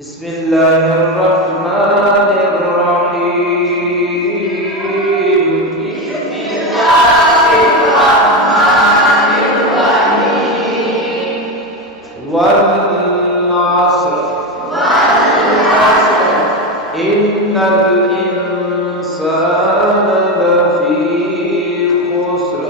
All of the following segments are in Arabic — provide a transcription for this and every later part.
بسم الله الرحمن الرحيم. بسم الله الرحمن الرحيم. والعصر إن الإنسان لفي خسر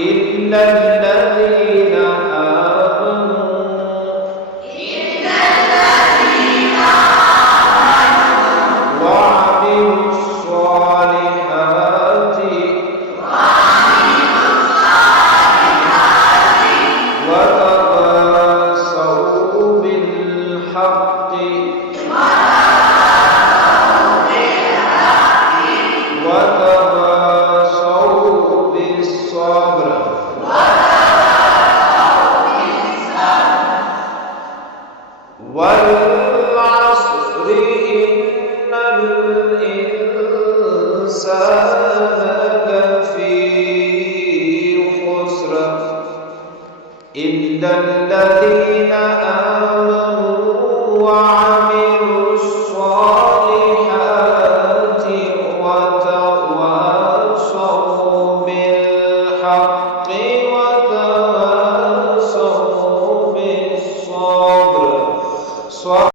إلا الذين آمنوا وعملوا الصالحات وتواصوا بالحق وتواصوا بالصبر والعصر إن الإنسان لفي خسر إلا الذين